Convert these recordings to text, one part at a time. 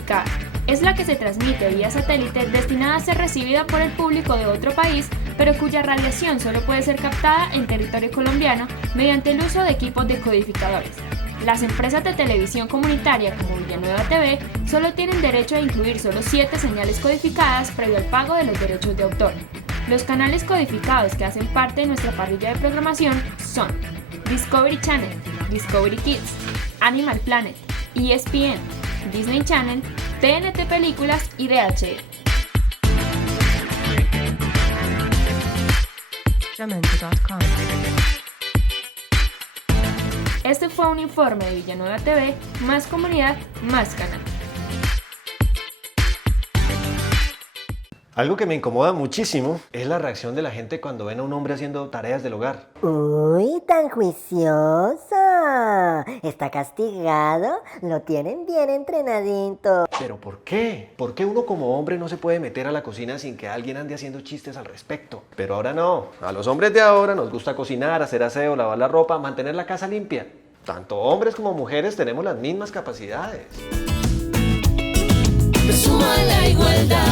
codificada. Es la que se transmite vía satélite destinada a ser recibida por el público de otro país, pero cuya radiación solo puede ser captada en territorio colombiano mediante el uso de equipos decodificadores. Las empresas de televisión comunitaria como Villanueva TV solo tienen derecho a incluir solo 7 señales codificadas previo al pago de los derechos de autor. Los canales codificados que hacen parte de nuestra parrilla de programación son Discovery Channel, Discovery Kids, Animal Planet, ESPN, Disney Channel, TNT Películas y DH. Este fue un informe de Villanueva TV, más comunidad, más canal. Algo que me incomoda muchísimo es la reacción de la gente cuando ven a un hombre haciendo tareas del hogar. ¡Uy, tan juicioso! ¿Está castigado? Lo tienen bien entrenadito. ¿Pero por qué? ¿Por qué uno como hombre no se puede meter a la cocina sin que alguien ande haciendo chistes al respecto? Pero ahora no. A los hombres de ahora nos gusta cocinar, hacer aseo, lavar la ropa, mantener la casa limpia. Tanto hombres como mujeres tenemos las mismas capacidades. Suma la igualdad.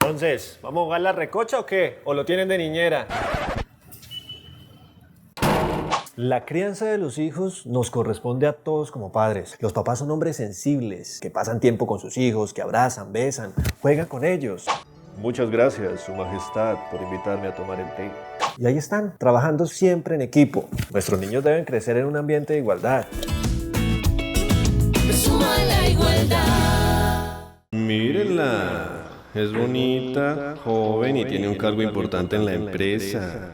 Entonces, ¿vamos a jugar la recocha o qué? ¿O lo tienen de niñera? La crianza de los hijos nos corresponde a todos como padres. Los papás son hombres sensibles, que pasan tiempo con sus hijos, que abrazan, besan, juegan con ellos. Muchas gracias, Su Majestad, por invitarme a tomar el té. Y ahí están, trabajando siempre en equipo. Nuestros niños deben crecer en un ambiente de igualdad. Suma la igualdad. Mírenla. Es bonita, joven y tiene un cargo importante en la empresa.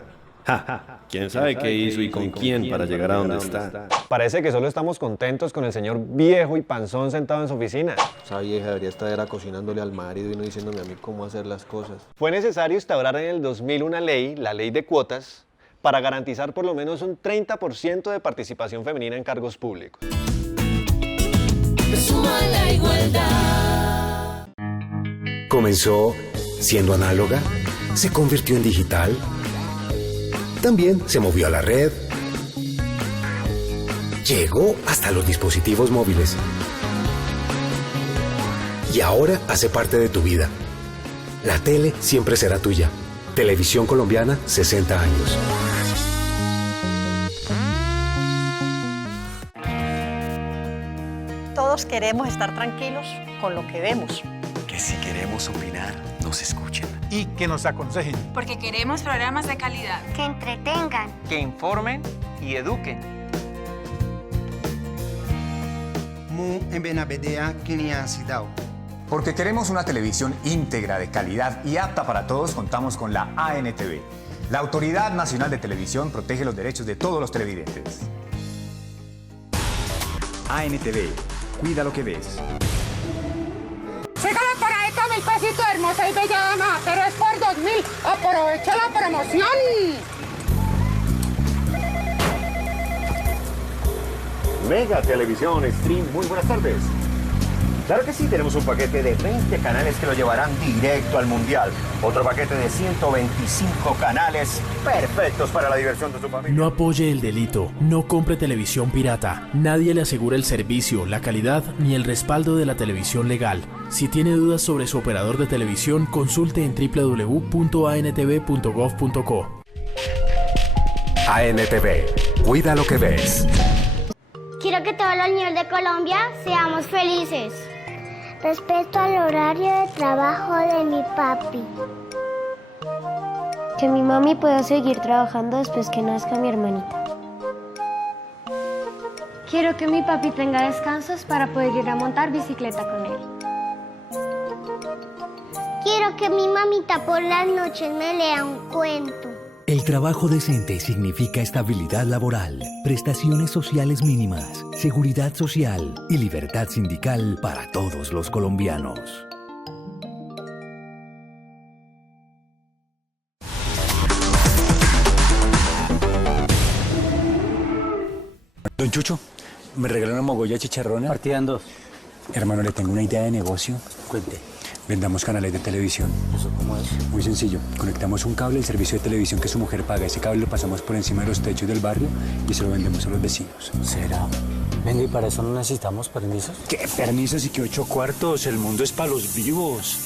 Ja, ¿quién sabe qué hizo y con quién para llegar a donde está? Parece que solo estamos contentos con el señor viejo y panzón sentado en su oficina. Esa vieja debería estar cocinándole al marido y no diciéndome a mí cómo hacer las cosas. Fue necesario instaurar en el 2000 una ley, la ley de cuotas, para garantizar por lo menos un 30% de participación femenina en cargos públicos. Suma la igualdad. Comenzó siendo análoga, se convirtió en digital, también se movió a la red, llegó hasta los dispositivos móviles y ahora hace parte de tu vida. La tele siempre será tuya. Televisión Colombiana, 60 años. Todos queremos estar tranquilos con lo que vemos. Que si queremos opinar, nos escuchen. Y que nos aconsejen. Porque queremos programas de calidad. Que entretengan. Que informen y eduquen. Porque queremos una televisión íntegra, de calidad y apta para todos, contamos con la ANTV. La Autoridad Nacional de Televisión protege los derechos de todos los televidentes. ANTV, cuida lo que ves. Sígame para esto 1000 pesitos, hermosa y bella dama, pero es por 2000. Aprovecha la promoción. Mega Televisión Stream, muy buenas tardes. Claro que sí, tenemos un paquete de 20 canales que lo llevarán directo al Mundial. Otro paquete de 125 canales perfectos para la diversión de su familia. No apoye el delito, no compre televisión pirata. Nadie le asegura el servicio, la calidad ni el respaldo de la televisión legal. Si tiene dudas sobre su operador de televisión, consulte en www.antv.gov.co. ANTV, cuida lo que ves. Quiero que todos los niños de Colombia seamos felices. Respeto al horario de trabajo de mi papi. Que mi mami pueda seguir trabajando después que nazca mi hermanita. Quiero que mi papi tenga descansos para poder ir a montar bicicleta con él. Quiero que mi mamita por las noches me lea un cuento. El trabajo decente significa estabilidad laboral, prestaciones sociales mínimas, seguridad social y libertad sindical para todos los colombianos. Don Chucho, ¿me regaló una mogolla chicharrona? Partida en 2. Hermano, le tengo una idea de negocio. Cuente. Vendamos canales de televisión. ¿Eso cómo es? Muy sencillo. Conectamos un cable del servicio de televisión que su mujer paga. Ese cable lo pasamos por encima de los techos del barrio y se lo vendemos a los vecinos. ¿Será? Venga, ¿y para eso no necesitamos permisos? ¿Qué permisos y qué 8 cuartos? El mundo es para los vivos.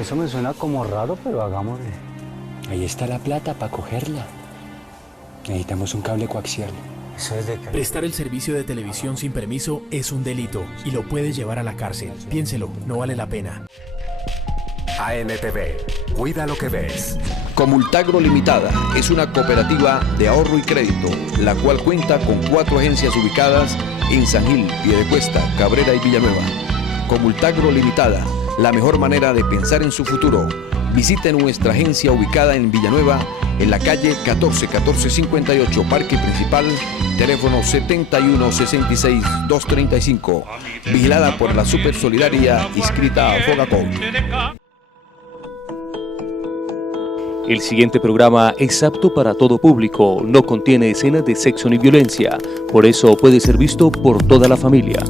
Eso me suena como raro, pero hagámosle. Ahí está la plata para cogerla. Necesitamos un cable coaxial. Prestar el servicio de televisión sin permiso es un delito y lo puede llevar a la cárcel. Piénselo, no vale la pena. ANTV, cuida lo que ves. Comultagro Limitada es una cooperativa de ahorro y crédito, la cual cuenta con 4 agencias ubicadas en San Gil, Piedecuesta, Cabrera y Villanueva. Comultagro Limitada, la mejor manera de pensar en su futuro. Visite nuestra agencia ubicada en Villanueva, en la calle 1458, Parque Principal, teléfono 7166-235, vigilada por la Super Solidaria, inscrita a Fogacop. El siguiente programa es apto para todo público, no contiene escenas de sexo ni violencia, por eso puede ser visto por toda la familia.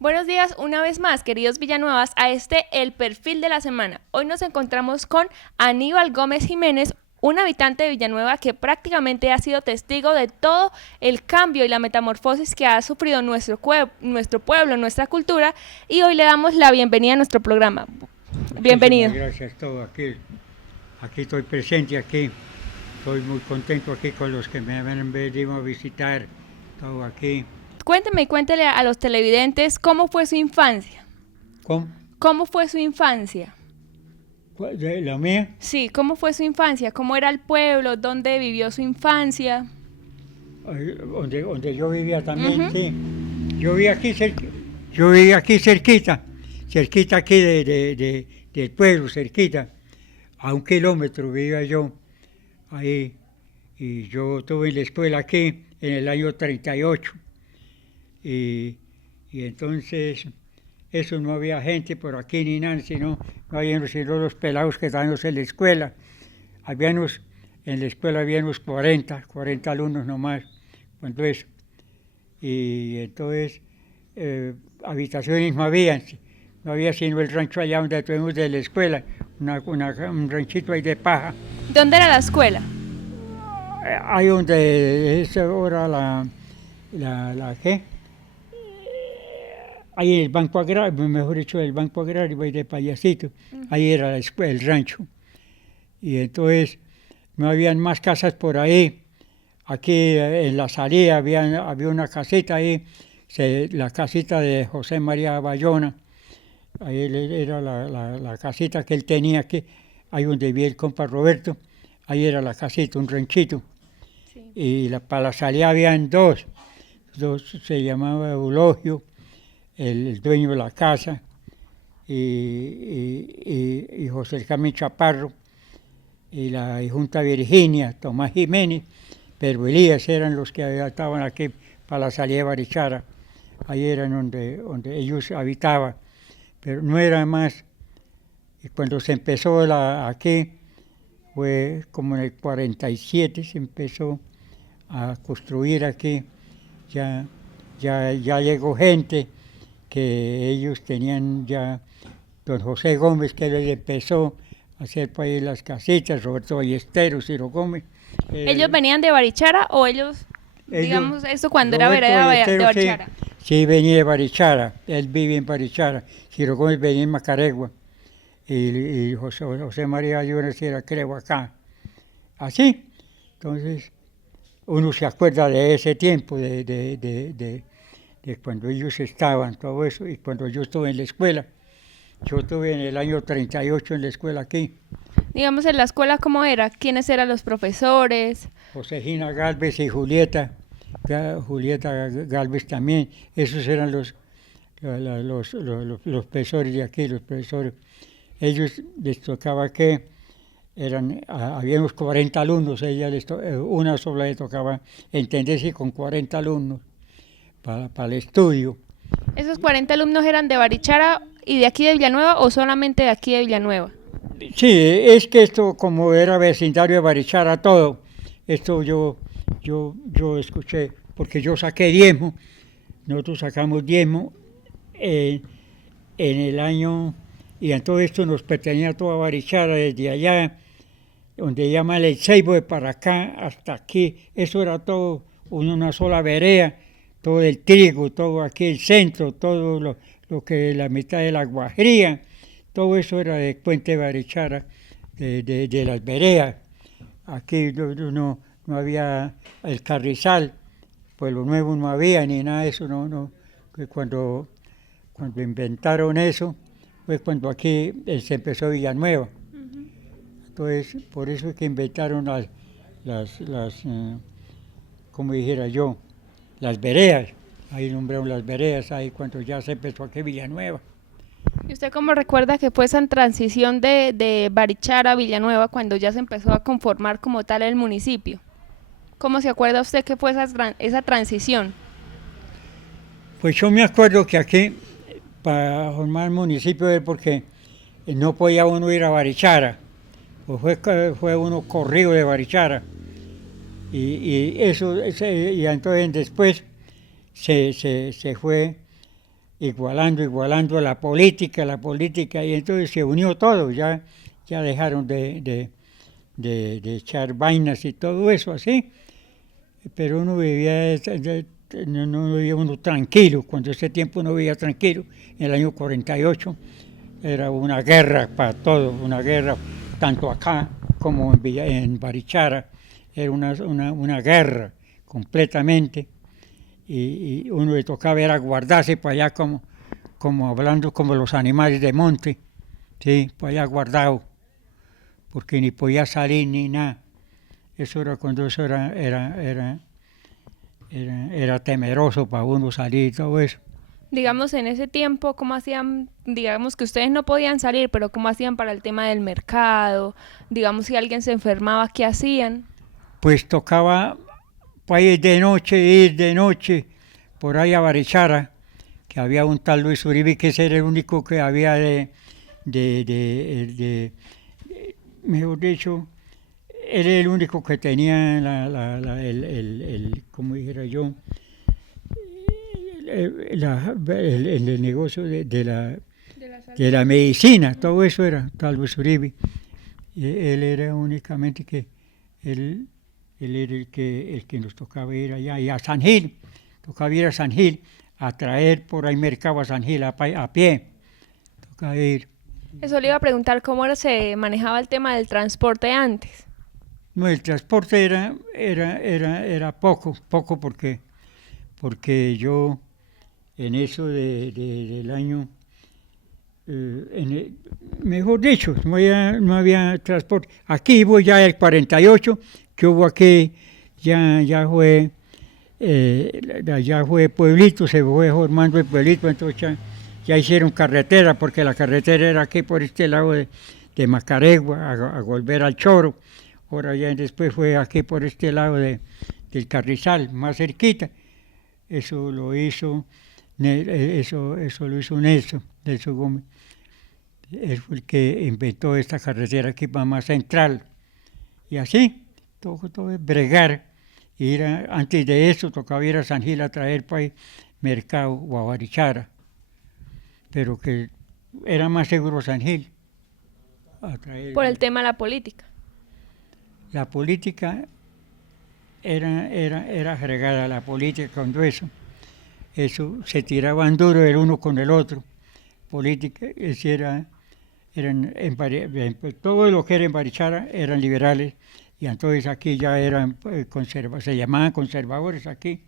Buenos días una vez más, queridos villanuevas, a El Perfil de la Semana. Hoy nos encontramos con Aníbal Gómez Jiménez, un habitante de Villanueva que prácticamente ha sido testigo de todo el cambio y la metamorfosis que ha sufrido nuestro pueblo, nuestra cultura, y hoy le damos la bienvenida a nuestro programa. Bienvenido. Gracias, todo aquí estoy presente aquí, estoy muy contento aquí con los que me han venido a visitar, todo aquí. Cuénteme y cuéntele a los televidentes cómo fue su infancia. ¿Cómo? ¿Cómo fue su infancia? ¿De la mía? Sí, ¿cómo fue su infancia? ¿Cómo era el pueblo? ¿Dónde vivió su infancia? Donde yo vivía también, sí. Yo vivía aquí cerquita aquí del pueblo, cerquita. A 1 kilómetro vivía yo ahí. Y yo estuve en la escuela aquí en el año 38. Y entonces, eso no había gente por aquí ni nada, no había sino los pelados que estábamos en la escuela. En la escuela había unos 40 alumnos nomás. Entonces, habitaciones no había sino el rancho allá donde estuvimos de la escuela, un ranchito ahí de paja. ¿Dónde era la escuela? Ahí donde es ahora la ¿qué? Ahí en el Banco Agrario, mejor dicho, el Banco Agrario, ahí de Payasito, ahí era la escuela, el rancho. Y entonces no habían más casas por ahí. Aquí en la salida había una casita ahí, la casita de José María Bayona. Ahí era la casita que él tenía aquí, ahí donde vivía el compa Roberto. Ahí era la casita, un ranchito. Sí. Y para la salida habían dos se llamaba Eulogio, el dueño de la casa, y José Carmen Chaparro, y la Junta Virginia, Tomás Jiménez, pero Elías eran los que estaban aquí para la salida de Barichara. Ahí eran donde ellos habitaban, pero no era más. Y cuando se empezó aquí, fue como en el 47 se empezó a construir aquí. Ya llegó gente que ellos tenían ya, don José Gómez, que él empezó a hacer para ahí las casitas, Roberto Ballesteros, Ciro Gómez. ¿Ellos venían de Barichara o ellos digamos, eso cuando era vereda de Barichara? Sí, venía de Barichara, él vive en Barichara, Ciro Gómez venía en Macaregua, y José María Ayunas era, creo, acá. Así, entonces, uno se acuerda de ese tiempo, de de cuando ellos estaban, todo eso, y cuando yo estuve en la escuela. Yo estuve en el año 38 en la escuela aquí. Digamos, en la escuela, ¿cómo era? ¿Quiénes eran los profesores? Josefina Galvez y Julieta Galvez también. Esos eran los profesores de aquí, los profesores. Ellos les tocaba que habíamos 40 alumnos, una sola le tocaba entenderse con 40 alumnos para el estudio. ¿Esos 40 alumnos eran de Barichara y de aquí de Villanueva o solamente de aquí de Villanueva? Sí, es que esto como era vecindario de Barichara todo, esto yo escuché, porque yo saqué diezmo, nosotros sacamos diezmo en el año, y en todo esto nos pertenecía toda Barichara, desde allá, donde llaman el Ceibo de para acá hasta aquí, eso era todo una sola vereda, todo el trigo, todo aquí el centro, todo lo que la mitad de la Guajira, todo eso era de Puente Barichara, de las veredas. Aquí no había el Carrizal, pues lo nuevo no había ni nada de eso, no. Cuando inventaron eso, fue cuando aquí se empezó Villanueva. Entonces, por eso es que inventaron las como dijera yo, las veredas. Ahí nombraron las veredas, ahí cuando ya se empezó aquí Villanueva. ¿Y usted cómo recuerda que fue esa transición de Barichara a Villanueva cuando ya se empezó a conformar como tal el municipio? ¿Cómo se acuerda usted que fue esa transición? Pues yo me acuerdo que aquí, para formar el municipio, es porque no podía uno ir a Barichara, pues fue uno corrido de Barichara. Y entonces después se fue igualando la política, y entonces se unió todo, ya dejaron de echar vainas y todo eso así, pero uno vivía, no vivía uno tranquilo, cuando ese tiempo uno vivía tranquilo, en el año 48 era una guerra para todo, una guerra tanto acá como en Barichara, era una guerra completamente. Y uno le tocaba era guardarse para allá como hablando como los animales de monte, sí, para allá guardado, porque ni podía salir ni nada. Eso era cuando eso era temeroso para uno salir y todo eso. Digamos, en ese tiempo, ¿cómo hacían? Digamos que ustedes no podían salir, pero ¿cómo hacían para el tema del mercado? Digamos, si alguien se enfermaba, ¿qué hacían? Pues tocaba para ir de noche, por ahí a Barichara, que había un tal Luis Uribe, que ese era el único que había mejor dicho, era el único que tenía como dijera yo, el negocio de la medicina, todo eso era tal Luis Uribe. Y él era únicamente que él era el que nos tocaba ir allá, y a San Gil, tocaba ir a San Gil, a traer por ahí mercado a San Gil a pie, tocaba ir. Eso le iba a preguntar, ¿cómo se manejaba el tema del transporte antes? No, el transporte era poco porque yo en eso del año, mejor dicho, no había transporte. Aquí hubo ya el 48, que hubo aquí, ya fue pueblito, se fue formando el pueblito, entonces ya hicieron carretera, porque la carretera era aquí por este lado de Macaregua, a volver al Choro. Ahora ya después fue aquí por este lado del Carrizal, más cerquita. Eso lo hizo Nelson Gómez. Él fue el que inventó esta carretera aquí para más central. Y así, todo es bregar. Antes de eso tocaba ir a San Gil a traer para ahí mercado o a Barichara. Pero que era más seguro San Gil. Por el tema de la política. La política era fregada, la política cuando eso se tiraban duro el uno con el otro. Política, todo lo que era en Barichara eran liberales, y entonces aquí ya eran se llamaban conservadores aquí,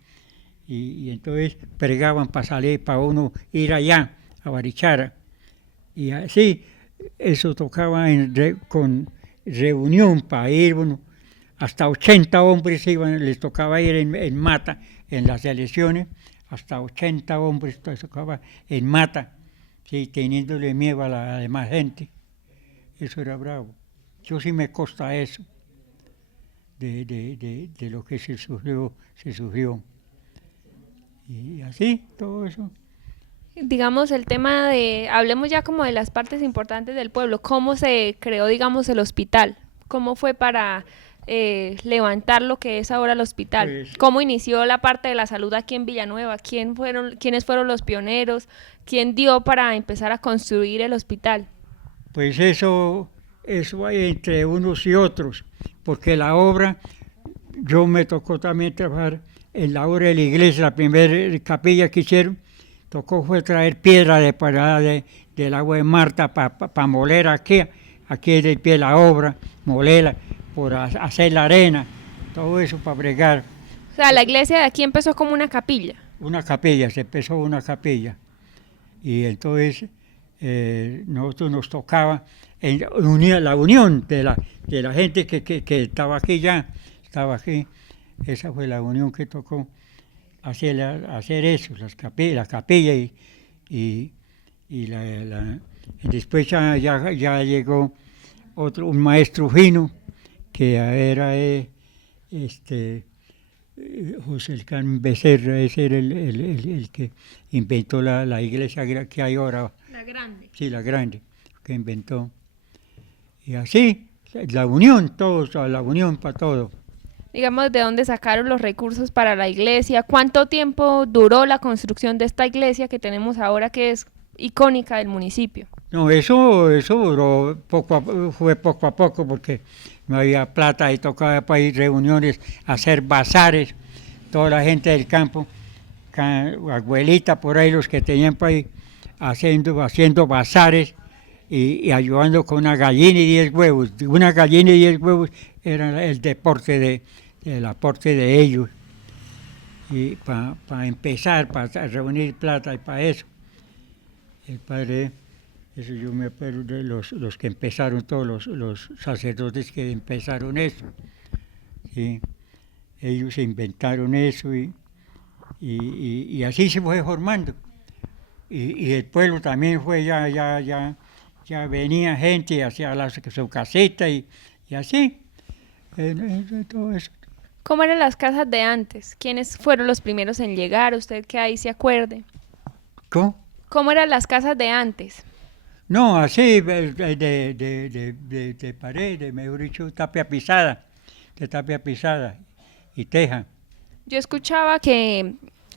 y entonces pregaban para salir, para uno ir allá a Barichara. Y así, eso tocaba con reunión para ir, bueno, hasta 80 hombres les tocaba ir en mata, en las elecciones, hasta 80 hombres les tocaba en mata, sí, teniéndole miedo a la demás gente. Eso era bravo. Yo sí me consta eso, de lo que se sufrió. Y así, todo eso. Digamos, el tema hablemos ya como de las partes importantes del pueblo. ¿Cómo se creó, digamos, el hospital? ¿Cómo fue para levantar lo que es ahora el hospital? Pues, ¿cómo inició la parte de la salud aquí en Villanueva? ¿Quiénes fueron los pioneros? ¿Quién dio para empezar a construir el hospital? Pues eso hay entre unos y otros, porque la obra, yo me tocó también trabajar en la obra de la iglesia, la primera capilla que hicieron, fue traer piedra del agua de Marta para moler aquí del pie de la obra, molerla, por hacer la arena, todo eso para bregar. O sea, la iglesia de aquí empezó como una capilla. Se empezó una capilla. Y entonces nosotros nos tocaba la unión de la gente que estaba aquí ya, esa fue la unión que tocó hacer eso, la capilla y después ya llegó un maestro fino que era José el Carmen Becerra, ese era el que inventó la iglesia que hay ahora. La grande. Sí, la grande, que inventó. Y así, la unión para todo. Digamos, ¿de dónde sacaron los recursos para la iglesia? ¿Cuánto tiempo duró la construcción de esta iglesia que tenemos ahora, que es icónica del municipio? No, eso duró fue poco a poco, porque no había plata y tocaba para ir reuniones, hacer bazares, toda la gente del campo, abuelita por ahí, los que tenían para ir haciendo bazares y ayudando con una gallina y 10 huevos. Una gallina y 10 huevos era el deporte el aporte de ellos. Y para empezar, para reunir plata y para eso. El padre, eso yo me acuerdo de los que empezaron, todos los sacerdotes que empezaron eso. ¿Sí? Ellos inventaron eso y así se fue formando. Y el pueblo también fue, ya venía gente hacia su casita y así, todo eso. ¿Cómo eran las casas de antes? ¿Quiénes fueron los primeros en llegar? ¿Usted que ahí se acuerde? ¿Cómo eran las casas de antes? No, así, de pared, mejor dicho, tapia pisada y teja. Yo escuchaba que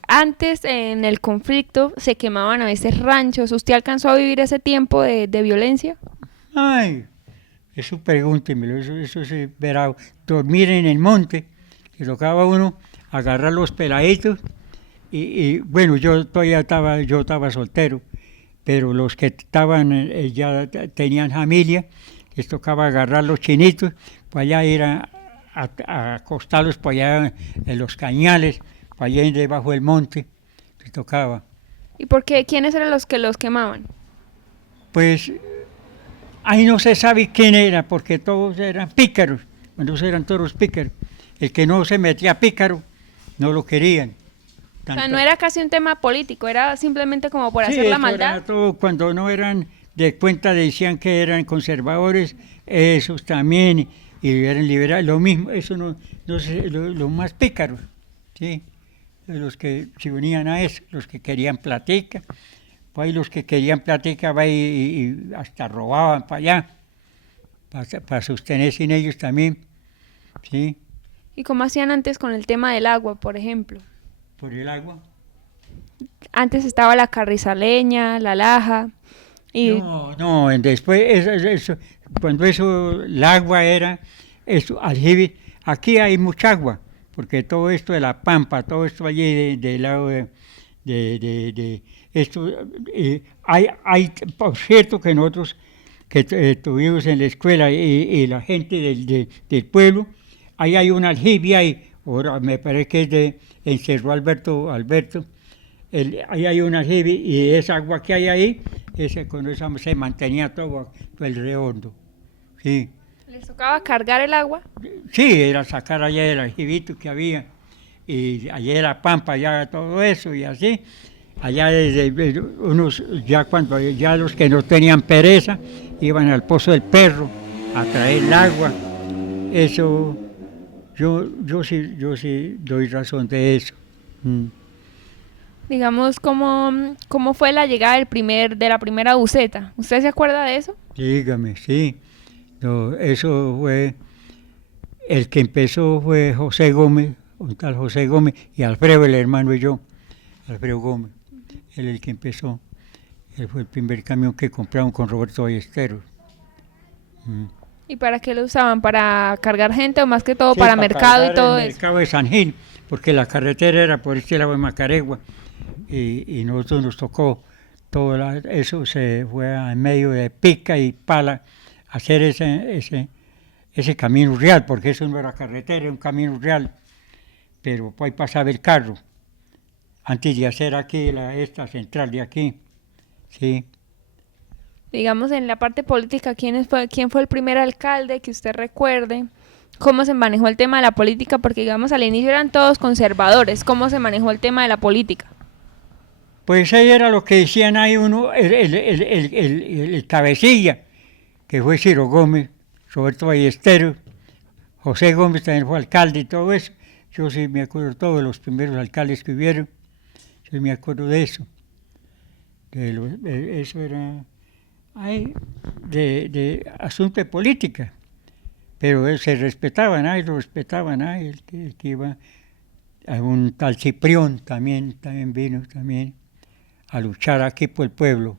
antes en el conflicto se quemaban a veces ranchos. ¿Usted alcanzó a vivir ese tiempo de violencia? Ay, eso pregúntemelo, eso se verá. Dormir en el monte, que tocaba uno agarrar los peladitos y bueno, yo estaba soltero, pero los que estaban ya tenían familia, les tocaba agarrar los chinitos, para allá ir a acostarlos para allá en los cañales, para allá debajo del monte, les tocaba. ¿Y por qué? ¿Quiénes eran los que los quemaban? Pues ahí no se sabe quién era, porque todos eran pícaros, todos eran todos pícaros. El que no se metía pícaro, no lo querían. O sea, no era casi un tema político, era simplemente como por hacer la maldad. Era todo, cuando no eran de cuenta decían que eran conservadores, esos también, y eran liberales, lo mismo, eso no sé, los más pícaros, ¿sí? Los que se unían a eso, los que querían platica, pues los que querían platica y hasta robaban para allá, para sostenerse en ellos también, ¿sí? ¿Y cómo hacían antes con el tema del agua, por ejemplo? ¿Por el agua? Antes estaba la carrizaleña, la laja. Y... No, después, cuando el agua era, aljibe, aquí hay mucha agua, porque todo esto de la pampa, todo esto allí del lado de esto, hay, por cierto que nosotros que estuvimos en la escuela y la gente del pueblo, ahí hay un aljibe, hay ahora me parece que es en Cerro Alberto, ahí hay una jibi y esa agua que hay ahí, con esa se mantenía todo el redondo. Sí. ¿Les tocaba cargar el agua? Sí, era sacar allá el aljibito que había, y allá era pampa, allá todo eso, y así. Allá desde unos, ya cuando ya los que no tenían pereza, iban al Pozo del Perro a traer el agua. Eso, yo sí doy razón de eso. Digamos, ¿cómo fue la llegada de la primera buseta? ¿Usted se acuerda de eso? Dígame, sí. No, eso fue, el que empezó fue José Gómez, un tal José Gómez, y Alfredo, el hermano y yo, Alfredo Gómez, él el que empezó. Él fue el primer camión que compraron con Roberto Ballesteros. ¿Y para qué lo usaban? ¿Para cargar gente o más que todo para mercado y todo eso? Mercado de San Gil, porque la carretera era por este lado de Macaregua, y nosotros nos tocó todo eso, se fue en medio de pica y pala hacer ese camino real, porque eso no era carretera, era un camino real, pero pues ahí pasaba el carro, antes de hacer aquí esta central de aquí, sí. Digamos, en la parte política, ¿quién fue el primer alcalde que usted recuerde? ¿Cómo se manejó el tema de la política? Porque, digamos, al inicio eran todos conservadores. ¿Cómo se manejó el tema de la política? Pues ahí era lo que decían ahí el cabecilla, que fue Ciro Gómez, Roberto Ballesteros, José Gómez también fue alcalde y todo eso. Yo sí me acuerdo de todos los primeros alcaldes que hubieron, yo me acuerdo de eso. Eso era de asunto de política, pero se respetaban, lo respetaban, el que iba, a un tal Ciprión también vino a luchar aquí por el pueblo.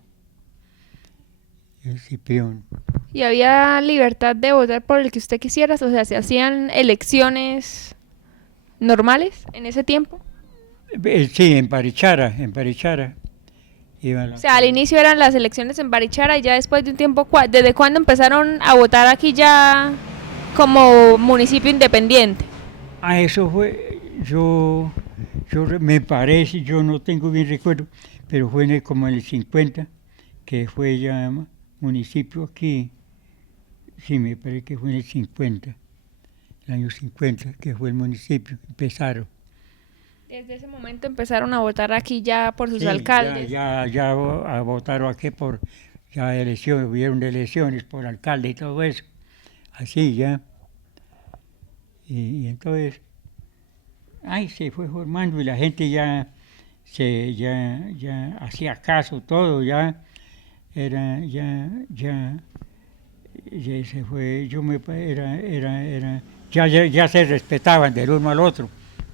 El Ciprión. ¿Y había libertad de votar por el que usted quisiera? O sea, ¿se hacían elecciones normales en ese tiempo? Sí, en Barichara. O sea, al inicio eran las elecciones en Barichara y ya después de un tiempo, ¿desde cuándo empezaron a votar aquí ya como municipio independiente? Eso fue, yo me parece, yo no tengo bien recuerdo, pero fue como en el 50, que fue ya municipio aquí. Sí, me parece que fue en el 50, el año 50, que fue el municipio, empezaron. Desde ese momento empezaron a votar aquí ya por sus alcaldes. Ya votaron aquí por elecciones, hubieron elecciones por alcalde y todo eso, así ya. Y entonces, se fue formando y la gente ya hacía caso, todo, ya se fue, ya se respetaban del uno al otro,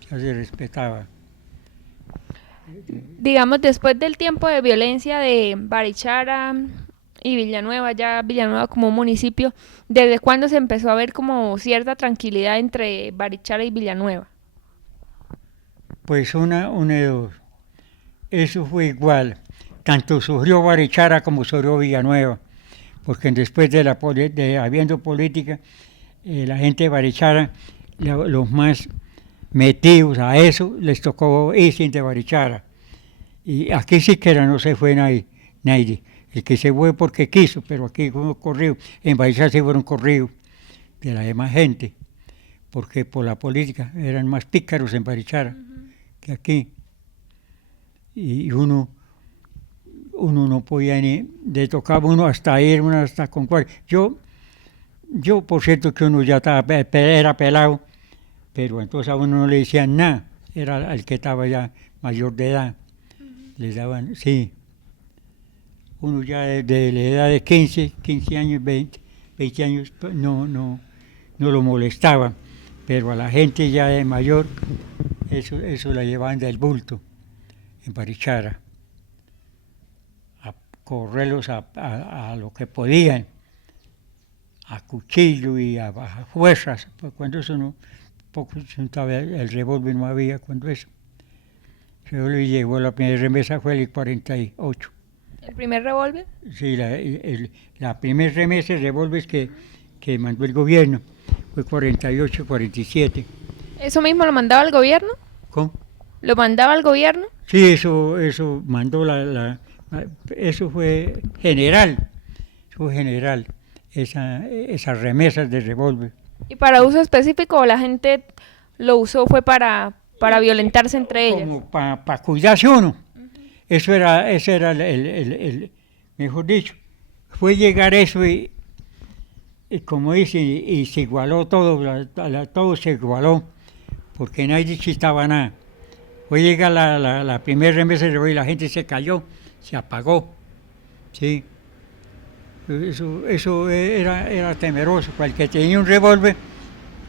ya se respetaba. Digamos, después del tiempo de violencia de Barichara y Villanueva, ya Villanueva como municipio, ¿desde cuándo se empezó a ver como cierta tranquilidad entre Barichara y Villanueva? Pues una de dos. Eso fue igual. Tanto sufrió Barichara como sufrió Villanueva, porque después de habiendo política, la gente de Barichara, los más metidos a eso, les tocó irse de Barichara. Y aquí sí que no se fue nadie. El que se fue porque quiso, pero aquí fue corrido. En Barichara se fueron corridos de la demás gente, porque por la política eran más pícaros en Barichara que aquí. Y uno no podía ni, le tocaba uno hasta ir, hasta con cuál. Yo por cierto que uno ya era pelado, pero entonces a uno no le decían nada, era el que estaba ya mayor de edad, les daban, sí. Uno ya de la edad de 15 años, 20 años, no lo molestaba, pero a la gente ya de mayor, eso la llevaban del bulto, en Barichara, a correrlos a lo que podían, a cuchillo y a fuerzas, pues cuando eso el revólver no había, cuando eso. El revólver llegó, la primera remesa fue el 48. ¿El primer revólver? Sí, la primera remesa de revólveres que mandó el gobierno fue 48, 47. ¿Eso mismo lo mandaba el gobierno? ¿Cómo? ¿Lo mandaba el gobierno? Sí, eso mandó eso fue general, esas remesas de revólver. ¿Y para uso específico o la gente lo usó fue para violentarse entre ellas? Como para cuidarse uno. Ese era el mejor dicho. Fue llegar eso y como dice, y se igualó todo, todo se igualó, porque nadie chistaba nada. Fue llegar la primera remesa de revólver y la gente se cayó, se apagó. Sí. Eso era temeroso. Cualquiera que tenía un revólver,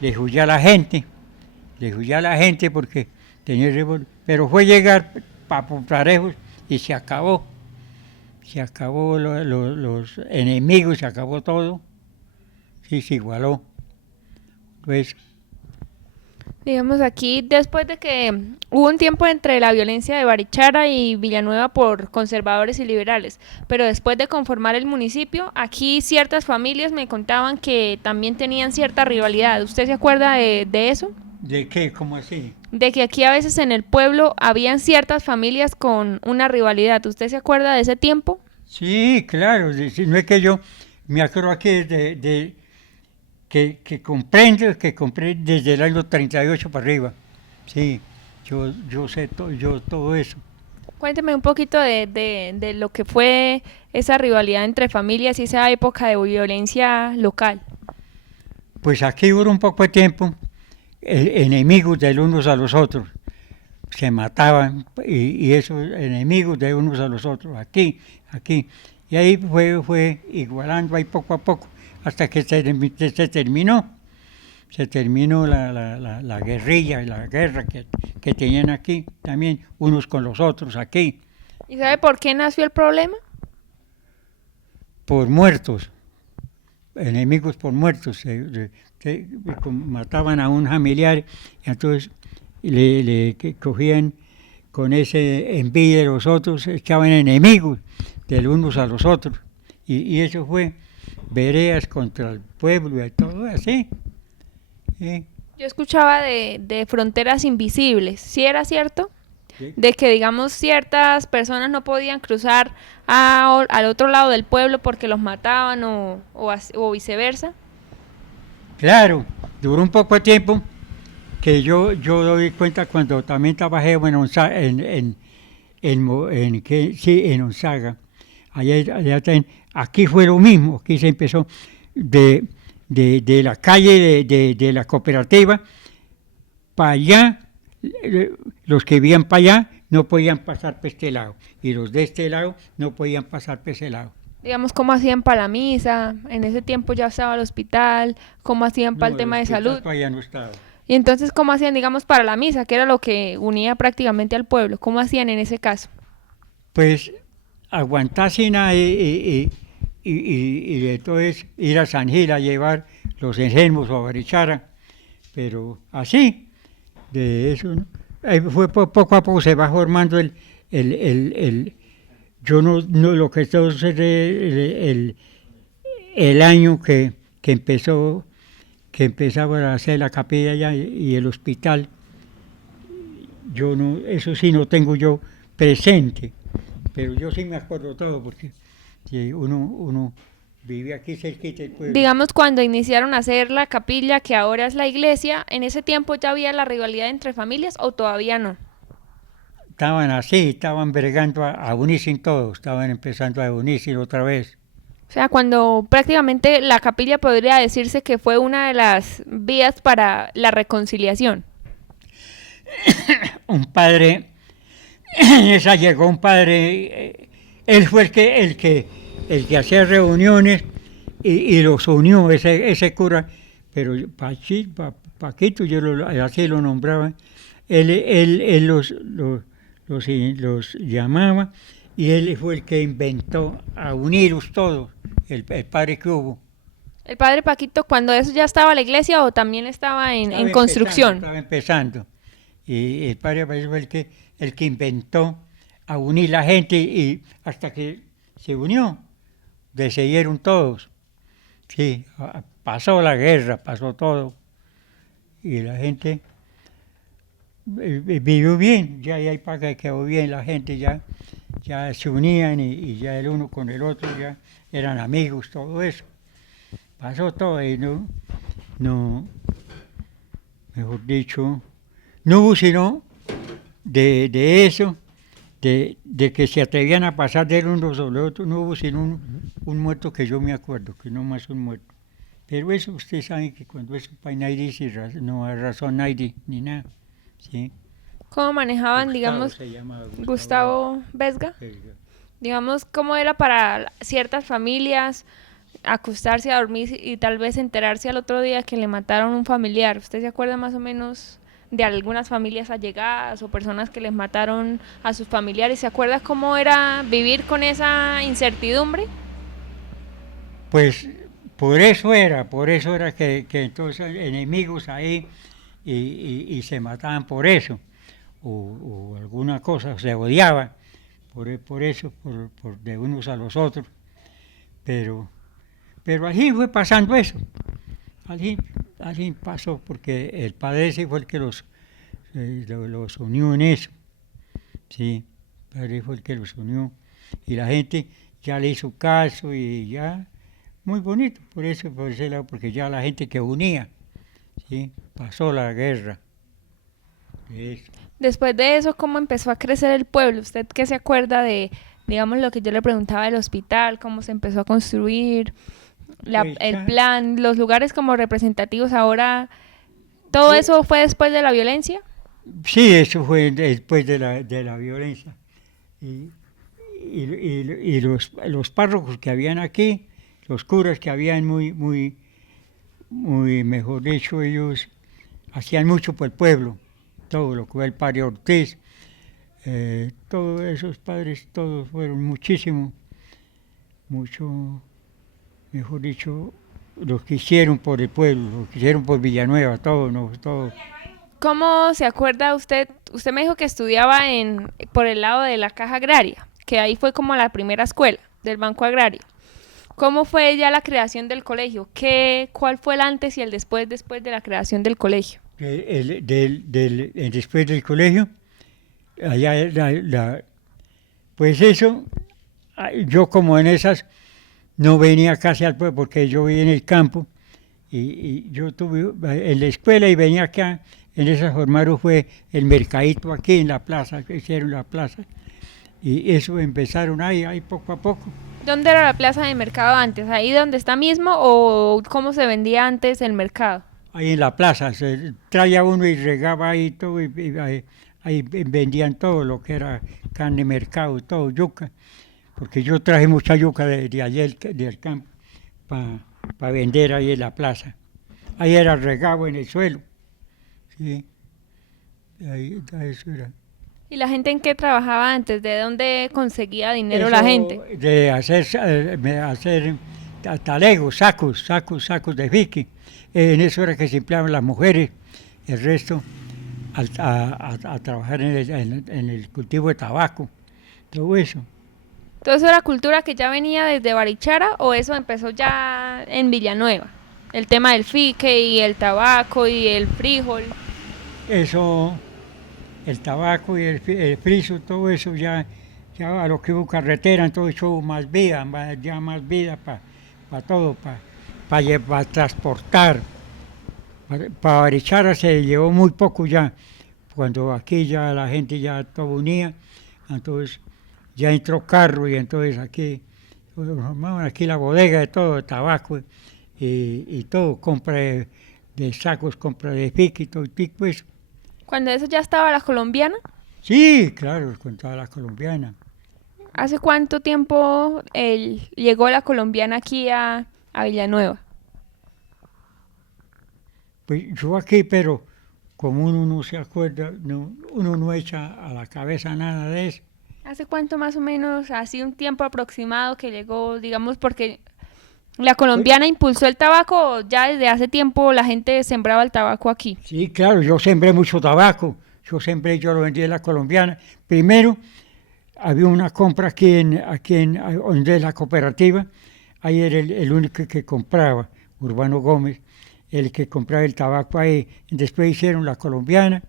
le huyía a la gente. Porque tenía el revólver. Pero fue llegar para Parejos y se acabó. Se acabó los enemigos, se acabó todo. Sí, se igualó. Pues, digamos aquí, después de que hubo un tiempo entre la violencia de Barichara y Villanueva por conservadores y liberales, pero después de conformar el municipio, aquí ciertas familias me contaban que también tenían cierta rivalidad. ¿Usted se acuerda de eso? ¿De qué? ¿Cómo así? De que aquí a veces en el pueblo habían ciertas familias con una rivalidad. ¿Usted se acuerda de ese tiempo? Sí, claro. No es que yo me acuerdo aquí que comprendo desde el año 38 para arriba. Sí, yo sé todo eso. Cuénteme un poquito de lo que fue esa rivalidad entre familias y esa época de violencia local. Pues aquí hubo un poco de tiempo enemigos de unos a los otros. Se mataban y esos enemigos de unos a los otros, aquí. Y ahí fue igualando ahí poco a poco, hasta que se terminó. Se terminó la guerrilla y la guerra que tenían aquí, también unos con los otros aquí. ¿Y sabe por qué nació el problema? Por muertos, enemigos por muertos. Mataban a un familiar y entonces le cogían con ese envidia de los otros, echaban enemigos de unos a los otros. Y eso fue veredas contra el pueblo y todo así. ¿Sí? Yo escuchaba de fronteras invisibles, ¿sí era cierto? ¿Sí? De que, digamos, ciertas personas no podían cruzar al otro lado del pueblo porque los mataban o viceversa. Claro, duró un poco de tiempo que yo doy cuenta cuando también trabajé en Onzaga. Allá aquí fue lo mismo, aquí se empezó de la calle de la cooperativa para allá, los que vivían para allá no podían pasar para este lado y los de este lado no podían pasar para ese lado. Digamos, ¿cómo hacían para la misa? En ese tiempo ya estaba el hospital, ¿cómo hacían para el tema de salud? Todavía no estaba. Y entonces, ¿cómo hacían, digamos, para la misa, que era lo que unía prácticamente al pueblo? ¿Cómo hacían en ese caso? Pues aguantarse y entonces ir a San Gil a llevar los enfermos o a Barichara, pero así, de eso, ¿no? Fue poco a poco se va formando yo no lo que entonces el año que empezaba a hacer la capilla allá y el hospital, yo no, eso sí no tengo yo presente, pero yo sí me acuerdo todo porque uno vive aquí cerquita del pueblo. Digamos, cuando iniciaron a hacer la capilla, que ahora es la iglesia, ¿en ese tiempo ya había la rivalidad entre familias o todavía no? Estaban así, estaban bregando a unirse en todo, estaban empezando a unirse otra vez. O sea, cuando prácticamente la capilla podría decirse que fue una de las vías para la reconciliación. Un padre, en esa llegó un padre, él fue el que hacía reuniones y los unió, ese cura, pero Paquito, yo así lo nombraba, él los llamaba y él fue el que inventó a unirlos todos, el padre que hubo. ¿El padre Paquito, cuando eso ya estaba la iglesia o también estaba en construcción? Estaba empezando. Y el padre Paquito fue el que inventó a unir la gente y hasta que se unió, decidieron todos. Sí, pasó la guerra, pasó todo. Y la gente vivió bien, ya ahí para que quedó bien la gente, ya se unían y ya el uno con el otro ya eran amigos, todo eso. Pasó todo y no, mejor dicho, no hubo sino de eso, de que se atrevían a pasar de uno sobre otro, no hubo sino un muerto que yo me acuerdo, que no más un muerto. Pero eso ustedes saben que cuando eso para nadie dice, no hay razón nadie ni nada. ¿Sí? ¿Cómo manejaban, digamos, Gustavo Vesga? Digamos, cómo era para ciertas familias acostarse a dormir y tal vez enterarse al otro día que le mataron un familiar? ¿Usted se acuerda más o menos de algunas familias allegadas o personas que les mataron a sus familiares? ¿Se acuerda cómo era vivir con esa incertidumbre? Pues por eso era que entonces enemigos ahí y se mataban por eso, o alguna cosa, se odiaban por eso, por de unos a los otros, pero allí fue pasando eso, allí pasó, porque el padre ese fue el que los unió en eso, sí, el padre fue el que los unió, y la gente ya le hizo caso y ya, muy bonito, por ese lado, porque ya la gente que unía, sí, pasó la guerra. Después de eso, ¿cómo empezó a crecer el pueblo? ¿Usted qué se acuerda de, digamos, lo que yo le preguntaba del hospital, cómo se empezó a construir, el plan, los lugares como representativos ahora? ¿Todo eso fue después de la violencia? Sí, eso fue después de la violencia. Y los párrocos que habían aquí, los curas que habían muy, mejor dicho, ellos hacían mucho por el pueblo, todo lo que fue el padre Ortiz, todos esos padres, todos fueron mucho, mejor dicho, los que hicieron por el pueblo, los que hicieron por Villanueva, todo. ¿Cómo se acuerda usted? Usted me dijo que estudiaba por el lado de la Caja Agraria, que ahí fue como la primera escuela del Banco Agrario. ¿Cómo fue ya la creación del colegio? ¿Cuál fue el antes y el después de la creación del colegio? Después del colegio, allá pues eso, yo como en esas no venía casi al pueblo porque yo vivía en el campo y yo estuve en la escuela y venía acá, en esas formaron fue el mercadito aquí en la plaza, que hicieron la plaza y eso empezaron ahí poco a poco. ¿Dónde era la plaza de mercado antes? ¿Ahí donde está mismo o cómo se vendía antes el mercado? Ahí en la plaza, se traía uno y regaba ahí todo y ahí vendían todo lo que era carne, mercado, todo, yuca, porque yo traje mucha yuca de ayer del campo para vender ahí en la plaza. Ahí era regado en el suelo, sí, ahí eso era. ¿Y la gente en qué trabajaba antes? ¿De dónde conseguía dinero la gente? De hacer talegos, sacos de fique. En eso era que se empleaban las mujeres, el resto a trabajar en el cultivo de tabaco, todo eso. ¿Todo eso era cultura que ya venía desde Barichara o eso empezó ya en Villanueva? El tema del fique y el tabaco y el frijol. Eso, el tabaco y el friso, todo eso ya a lo que hubo carretera, entonces hubo más vida para todo, para transportar. Para Barichara se llevó muy poco ya, cuando aquí ya la gente ya todo unía, entonces ya entró carro y entonces aquí la bodega de todo, de tabaco y todo, compra de sacos, compra de fique y todo, pues. ¿Cuando eso ya estaba la colombiana? Sí, claro, con toda la colombiana. ¿Hace cuánto tiempo llegó la colombiana aquí a Villanueva? Pues yo aquí, pero como uno no se acuerda, uno no echa a la cabeza nada de eso. ¿Hace cuánto más o menos, así un tiempo aproximado que llegó, digamos, porque la colombiana impulsó el tabaco, ya desde hace tiempo la gente sembraba el tabaco aquí? Sí, claro, yo sembré mucho tabaco, yo lo vendí en la colombiana. Primero, había una compra aquí en donde es la cooperativa, ahí era el único que compraba, Urbano Gómez, el que compraba el tabaco ahí. Después hicieron la colombiana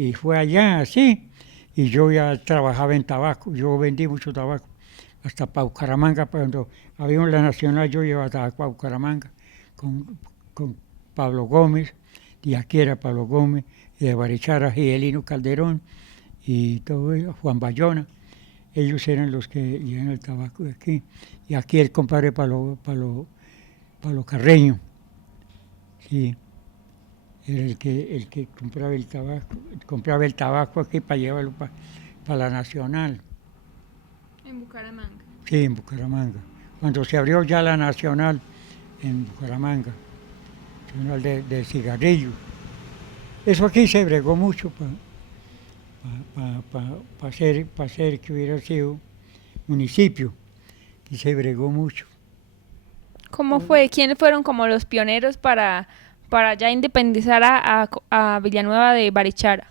y fue allá así, y yo ya trabajaba en tabaco, yo vendí mucho tabaco, hasta para Bucaramanga, cuando había la Nacional yo llevaba tabaco a Bucaramanga, con Pablo Gómez, y aquí era Pablo Gómez, y de Barichara, Gielino Calderón, y todo eso, Juan Bayona, ellos eran los que llevan el tabaco de aquí, y aquí el compadre Pablo Carreño, sí. Era el que compraba el tabaco aquí para llevarlo para la Nacional. En Bucaramanga. Sí, en Bucaramanga. Cuando se abrió ya la Nacional en Bucaramanga, Nacional de cigarrillos. Eso aquí se bregó mucho para hacer que hubiera sido municipio, y se bregó mucho. ¿Cómo fue? ¿Quiénes fueron como los pioneros para ya independizar a Villanueva de Barichara?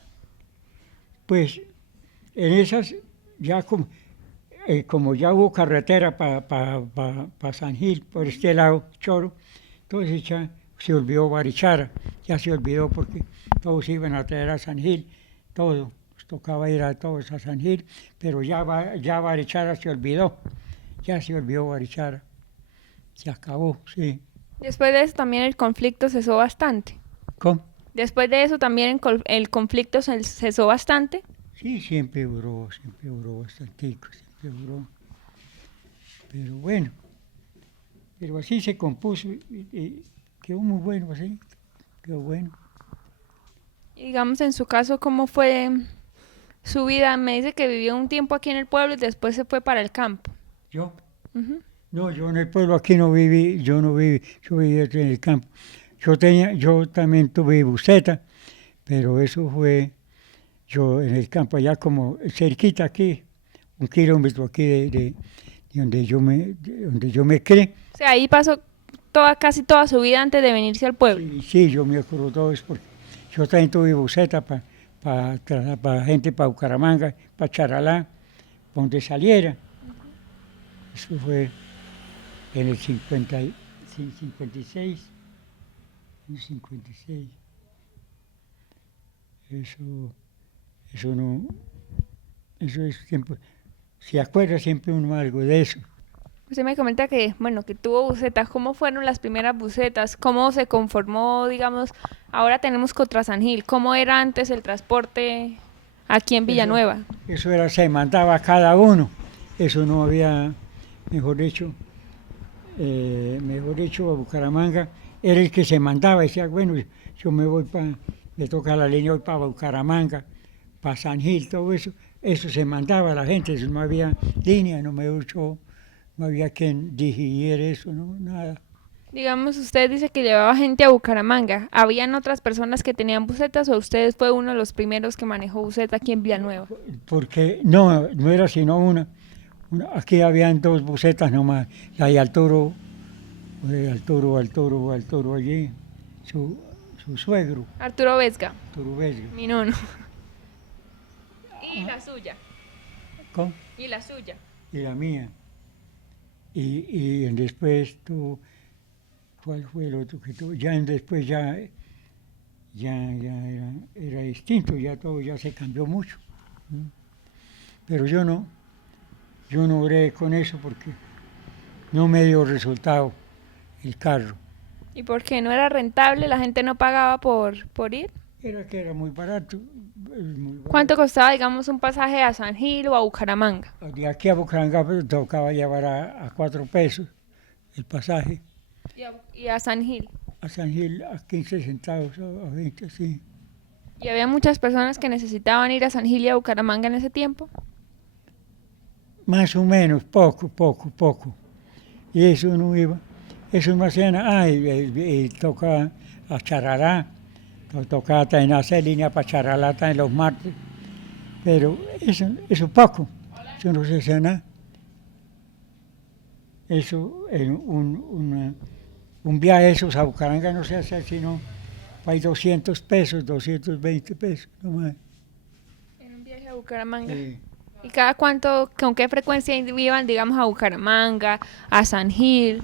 Pues en esas, ya como ya hubo carretera para San Gil, por este lado, Choro, entonces ya se olvidó Barichara, ya se olvidó porque todos iban a traer a San Gil, todo, nos tocaba ir a todos a San Gil, pero ya Barichara se olvidó, ya se olvidó Barichara, se acabó, sí. Después de eso también el conflicto cesó bastante. ¿Cómo? Después de eso también el conflicto cesó bastante. Sí, siempre duró bastante, siempre duró. Pero bueno, pero así se compuso y quedó muy bueno, así, quedó bueno. Y digamos en su caso, ¿cómo fue su vida? Me dice que vivió un tiempo aquí en el pueblo y después se fue para el campo. ¿Yo? No, yo en el pueblo aquí no viví, yo vivía en el campo. Yo también tuve buceta, pero eso fue yo en el campo, allá como cerquita aquí, 1 kilómetro aquí de donde yo me crié. O sea, ahí pasó casi toda su vida antes de venirse al pueblo. Sí, yo me acuerdo todo eso, porque yo también tuve buceta para gente, para Bucaramanga, para Charalá, donde saliera. Eso fue en el 56, en el 56. Eso es tiempo. Se acuerda siempre uno algo de eso. Usted me comenta que tuvo bucetas. ¿Cómo fueron las primeras bucetas? ¿Cómo se conformó, digamos, ahora tenemos contra San Gil? ¿Cómo era antes el transporte aquí en Villanueva? Eso se mandaba a cada uno. Eso no había, mejor dicho, a Bucaramanga, era el que se mandaba, decía, bueno, yo me toca la línea hoy para Bucaramanga, para San Gil, todo eso se mandaba a la gente, eso no había línea, no había quien dirigiera eso, no, nada. Digamos, usted dice que llevaba gente a Bucaramanga, ¿habían otras personas que tenían bucetas o usted fue uno de los primeros que manejó buceta aquí en Villanueva? Porque no era sino una. Aquí habían 2 bucetas nomás, la de Arturo allí, su suegro. Arturo Vesga. Arturo Vesga. Mi nono. ¿Y la suya? ¿Cómo? ¿Y la suya? Y la mía. Y después ¿cuál fue el otro que tuvo? Ya después ya era distinto, ya todo ya se cambió mucho. Pero yo no oré con eso porque no me dio resultado el carro. ¿Y por qué? ¿No era rentable? ¿La gente no pagaba por ir? Era que era muy barato. ¿Cuánto costaba, digamos, un pasaje a San Gil o a Bucaramanga? De aquí a Bucaramanga tocaba llevar a 4 pesos el pasaje. ¿Y a San Gil? A San Gil a 15 centavos, a 20, sí. ¿Y había muchas personas que necesitaban ir a San Gil y a Bucaramanga en ese tiempo? Más o menos, poco. Y eso no iba. Eso no hacía nada. Y tocaba a Charalá. Tocaba también hacer línea para Charalá también los martes. Pero eso poco. Eso no se hacía nada. Eso, un viaje esos a Bucaramanga no se hace sino hay 200 pesos, 220 pesos, nomás. ¿En un viaje a Bucaramanga? Sí. ¿Y con qué frecuencia iban, digamos, a Bucaramanga, a San Gil?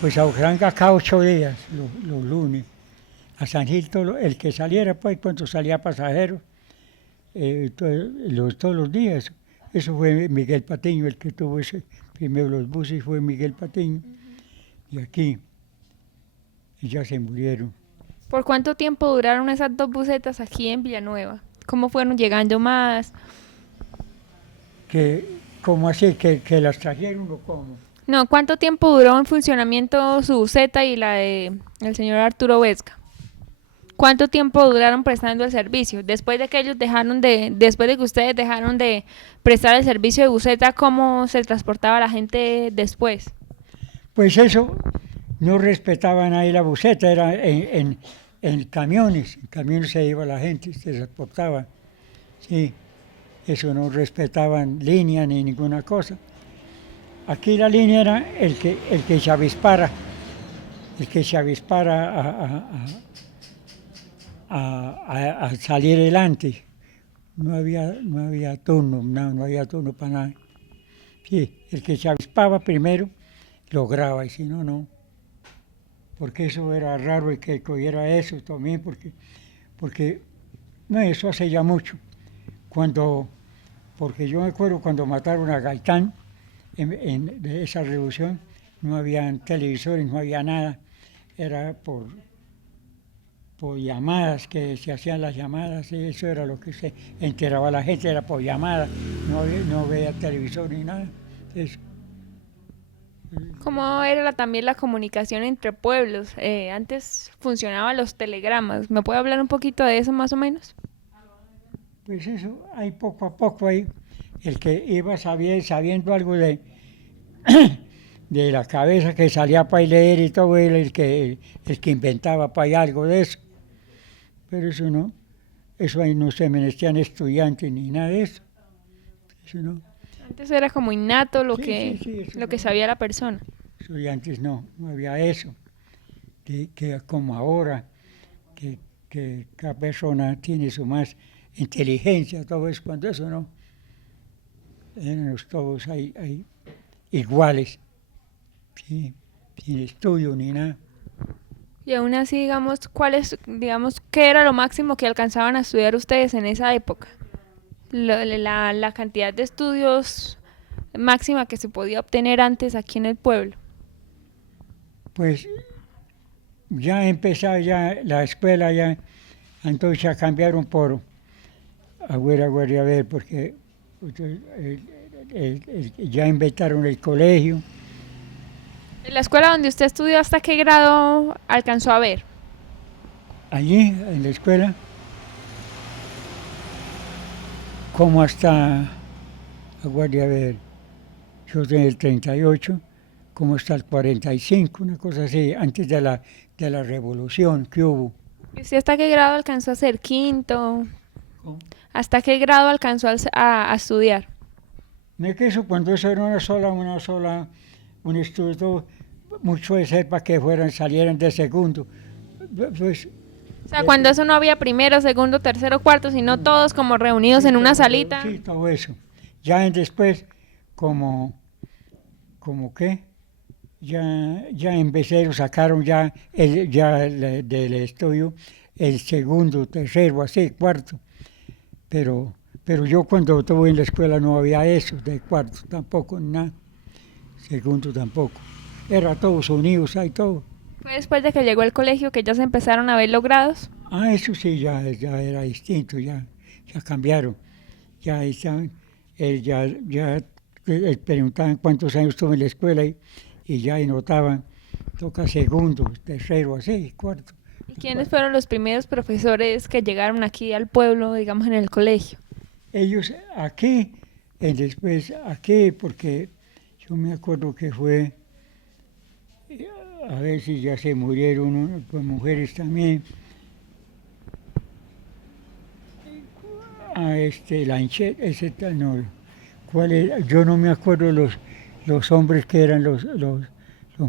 Pues a Bucaramanga cada 8 días, los lunes. A San Gil, el que saliera, pues, cuando salía pasajero, todos los días. Eso fue Miguel Patiño el que tuvo primero los buses, fue Miguel Patiño. Y aquí, y ya se murieron. ¿Por cuánto tiempo duraron esas 2 busetas aquí en Villanueva? ¿Cómo fueron llegando más? ¿Cómo así? ¿Que las trajeron o cómo? No, ¿cuánto tiempo duró en funcionamiento su buseta y la de el señor Arturo Vesga? ¿Cuánto tiempo duraron prestando el servicio? Después de que ustedes dejaron de prestar el servicio de buseta, ¿cómo se transportaba la gente después? Pues eso, no respetaban ahí la buseta, era en camiones. En camiones se iba la gente, se transportaba. Sí, eso no respetaban línea ni ninguna cosa. Aquí la línea era el que se avispara, a salir adelante. No había turno, no había turno para nada. Sí, el que se avispaba primero lograba, y si no, no. Porque eso era raro el que cogiera eso también, porque no, eso hace ya mucho. Porque yo me acuerdo cuando mataron a Gaitán, de esa revolución, no había televisores, no había nada, era por llamadas, que se hacían las llamadas, y eso era lo que se enteraba la gente, era por llamada, no había televisor ni nada. Eso. ¿Cómo era también la comunicación entre pueblos? Antes funcionaban los telegramas, ¿me puede hablar un poquito de eso más o menos? Pues eso, ahí poco a poco, ahí, el que iba sabiendo algo de la cabeza que salía para leer y todo, el que inventaba para algo de eso. Pero eso ahí no se menecían estudiantes ni nada de eso. Eso no. Antes era como innato lo que sabía la persona. Estudiantes no había eso. Que como ahora, que cada persona tiene su más inteligencia, todo eso, cuando eso no. Éramos todos ahí iguales, sí, sin estudio ni nada. Y aún así, digamos, ¿qué era lo máximo que alcanzaban a estudiar ustedes en esa época? La cantidad de estudios máxima que se podía obtener antes aquí en el pueblo. Pues ya empezaba ya la escuela, ya entonces ya cambiaron por a ver, porque ya inventaron el colegio. ¿En la escuela donde usted estudió hasta qué grado alcanzó a ver? Allí, en la escuela, como hasta, a ver, yo tenía el 38, como hasta el 45, una cosa así, antes de la revolución que hubo. ¿Y usted hasta qué grado alcanzó a ser quinto? ¿Cómo? ¿Hasta qué grado alcanzó a estudiar? No es que eso, cuando eso era un estudio, mucho de ser para que salieran de segundo. Pues, o sea, cuando eso no había primero, segundo, tercero, cuarto, sino todos como reunidos en una salita. Sí, todo eso. Ya después, como qué, ya en Becero sacaron ya del estudio el segundo, tercero, así, cuarto. Pero yo cuando estuve en la escuela no había eso, de cuarto tampoco, nada, segundo tampoco. Era todos unidos, ahí todo. ¿Fue después de que llegó el colegio que ya se empezaron a ver los grados? Ah, eso sí, ya era distinto, ya cambiaron. Ya preguntaban cuántos años estuve en la escuela y ya notaban, toca segundo, tercero, así, cuarto. ¿Y quiénes fueron los primeros profesores que llegaron aquí al pueblo, digamos, en el colegio? Ellos aquí, después aquí, porque yo me acuerdo que fue, a ver si ya se murieron, pues mujeres también. Lanchet, ese tal, no, ¿cuál era? Yo no me acuerdo los hombres que eran los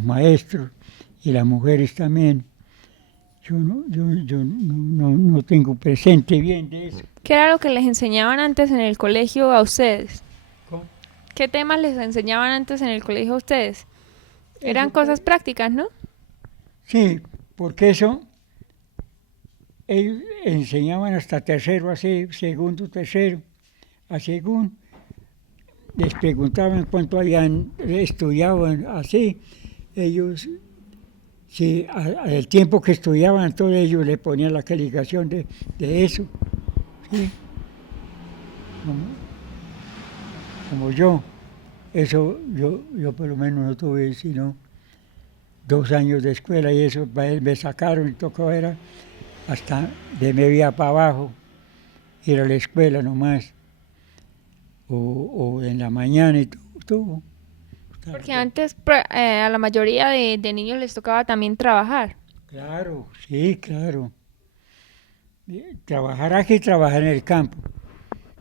maestros y las mujeres también. Yo no tengo presente bien de eso. ¿Qué era lo que les enseñaban antes en el colegio a ustedes? ¿Cómo? ¿Qué temas les enseñaban antes en el colegio a ustedes? Eran cosas prácticas, ¿no? Sí, porque eso ellos enseñaban hasta tercero, así, segundo, tercero, a según. Les preguntaban cuánto habían estudiado así. Ellos, si al tiempo que estudiaban, todos ellos le ponían la calificación de eso. ¿Sí? Como yo. Eso yo por lo menos no tuve sino 2 años de escuela y eso me sacaron y tocó era hasta de media para abajo ir a la escuela nomás o en la mañana y todo. Porque antes a la mayoría de niños les tocaba también trabajar. Claro, sí, claro. Trabajar aquí y trabajar en el campo.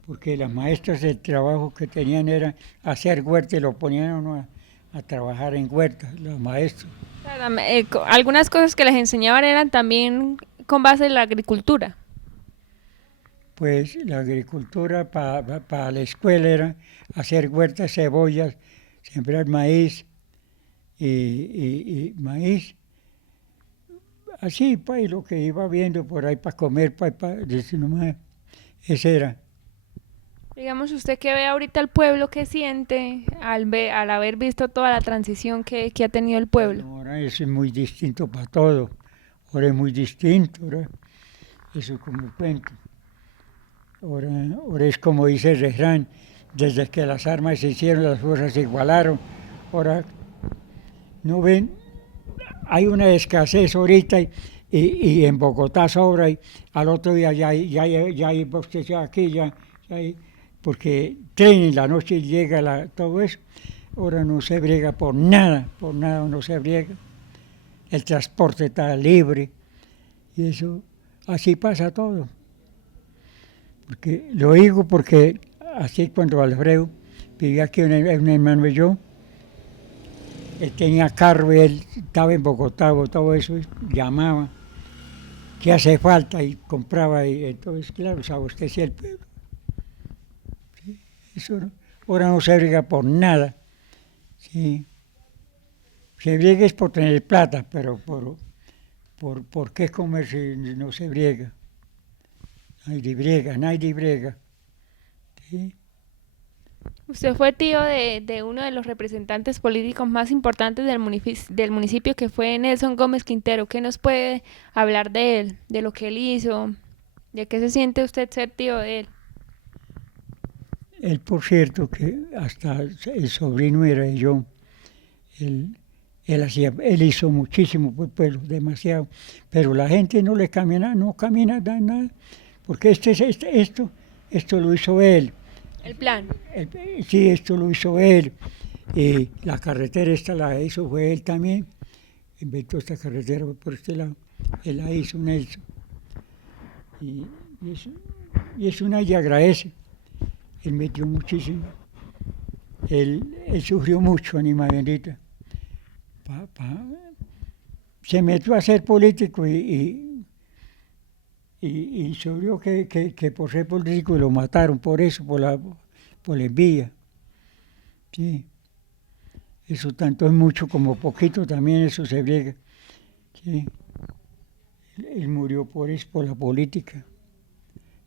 Porque las maestras el trabajo que tenían era hacer huerta y lo ponían a uno a trabajar en huerta, los maestros. Claro, algunas cosas que les enseñaban eran también con base en la agricultura. Pues la agricultura para la escuela era hacer huertas, cebollas, sembrar maíz y maíz. Así, pues, lo que iba viendo por ahí para comer, nomás, ese era. Digamos, usted que ve ahorita el pueblo, ¿qué siente al haber visto toda la transición que ha tenido el pueblo? Ahora eso es muy distinto para todo, ahora es muy distinto, ahora, eso como cuento. Ahora es como dice el refrán, desde que las armas se hicieron, las fuerzas se igualaron. Ahora, ¿no ven? Hay una escasez ahorita y en Bogotá sobra y al otro día ya hay usted aquí, ya hay. Porque tren en la noche llega todo eso, ahora no se briega por nada no se briega. El transporte está libre y eso, así pasa todo. Porque lo digo porque así cuando Alfredo vivía aquí, un hermano y yo, él tenía carro y él estaba en Bogotá, todo eso, llamaba, ¿qué hace falta? Y compraba y entonces, claro, se abastecía el pueblo. Eso no, ahora no se briega por nada. Sí. Se briega es por tener plata, pero ¿por qué comer si no se briega? Nadie briega. ¿Sí? Usted fue tío de uno de los representantes políticos más importantes del municipio, que fue Nelson Gómez Quintero. ¿Qué nos puede hablar de él, de lo que él hizo, de qué se siente usted ser tío de él? Él, por cierto, que hasta el sobrino era yo, él hizo muchísimo por el pueblo, demasiado, pero la gente no camina nada, porque esto lo hizo él. ¿El plan? Sí, esto lo hizo él, y la carretera esta la hizo fue él también, inventó esta carretera por este lado, él la hizo, Nelson, y es una y agradece. Él metió muchísimo. Él sufrió mucho, anima bendita. Se metió a ser político y sufrió que por ser político lo mataron por eso, por la envidia. Sí. Eso tanto es mucho como poquito, también eso se briega. Sí. Él murió por eso, por la política,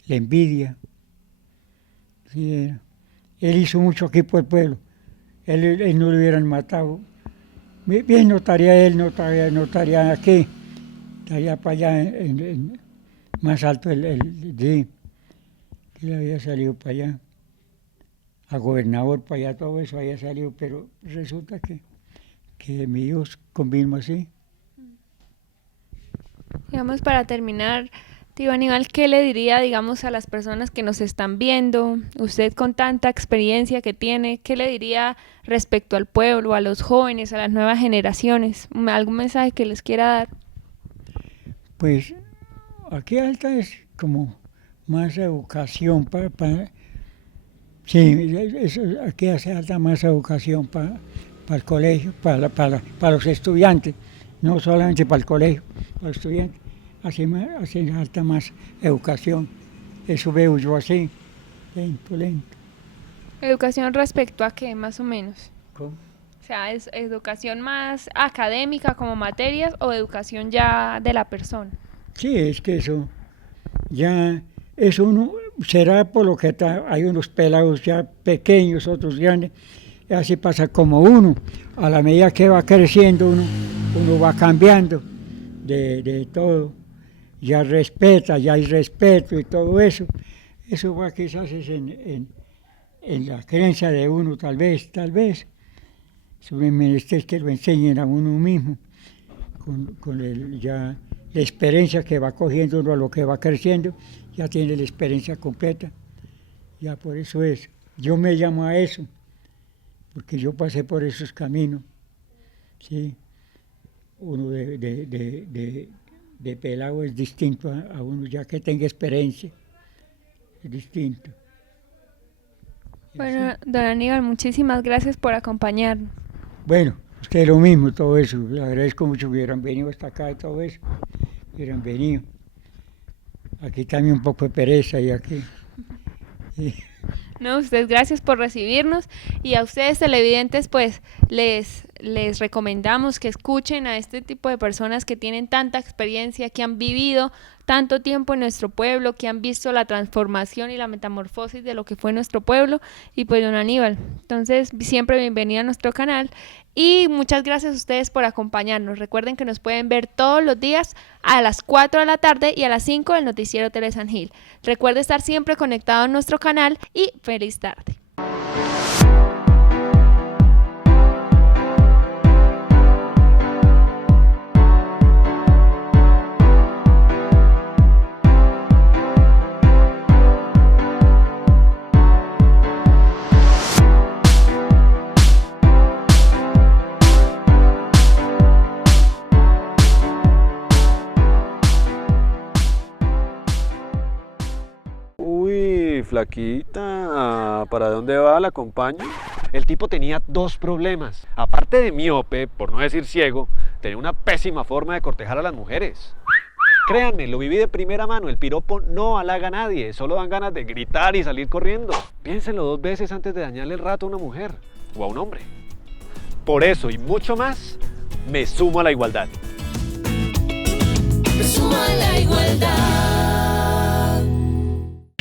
la envidia. Sí, él hizo mucho aquí por el pueblo. Él no lo hubieran matado. Bien, no estaría aquí, estaría para allá, más alto que él había salido para allá, a gobernador para allá, todo eso había salido, pero resulta que mi Dios convino así. Digamos, para terminar, tío Aníbal, ¿qué le diría, digamos, a las personas que nos están viendo? Usted con tanta experiencia que tiene, ¿qué le diría respecto al pueblo, a los jóvenes, a las nuevas generaciones? ¿Algún mensaje que les quiera dar? Pues aquí alta es como más educación aquí hace falta más educación para el colegio, para los estudiantes, no solamente para el colegio, para los estudiantes. Hace falta más educación. Eso veo yo así, lento. ¿Educación respecto a qué, más o menos? ¿Cómo? O sea, ¿es educación más académica como materias o educación ya de la persona? Sí, es que eso, ya es uno, será por lo que hay unos pelados ya pequeños, otros grandes, y así pasa como uno, a la medida que va creciendo uno va cambiando de todo, ya respeta, ya hay respeto y todo eso va quizás es en la creencia de uno, tal vez, es un menester que lo enseñen a uno mismo, con ya la experiencia que va cogiendo uno a lo que va creciendo, ya tiene la experiencia completa, ya por eso es, yo me llamo a eso, porque yo pasé por esos caminos, ¿sí? Uno de pelado es distinto a uno ya que tenga experiencia, es distinto. Bueno, don Aníbal, muchísimas gracias por acompañarnos. Bueno, usted lo mismo, todo eso, le agradezco mucho que hubieran venido hasta acá y todo eso, hubieran venido. Aquí también un poco de pereza y aquí. No, ustedes gracias por recibirnos y a ustedes televidentes pues les recomendamos que escuchen a este tipo de personas que tienen tanta experiencia, que han vivido tanto tiempo en nuestro pueblo, que han visto la transformación y la metamorfosis de lo que fue nuestro pueblo y pues don Aníbal, entonces siempre bienvenido a nuestro canal y muchas gracias a ustedes por acompañarnos. Recuerden que nos pueden ver todos los días a las 4 de la tarde y a las 5 del noticiero Tele San Gil. Recuerde estar siempre conectado a nuestro canal y feliz tarde. Flaquita, ¿para dónde va? ¿La acompaño? El tipo tenía dos problemas. Aparte de miope, por no decir ciego, tenía una pésima forma de cortejar a las mujeres. Créanme, lo viví de primera mano. El piropo no halaga a nadie, solo dan ganas de gritar y salir corriendo. Piénsenlo 2 veces antes de dañarle el rato a una mujer o a un hombre. Por eso y mucho más, me sumo a la igualdad. Me sumo a la igualdad.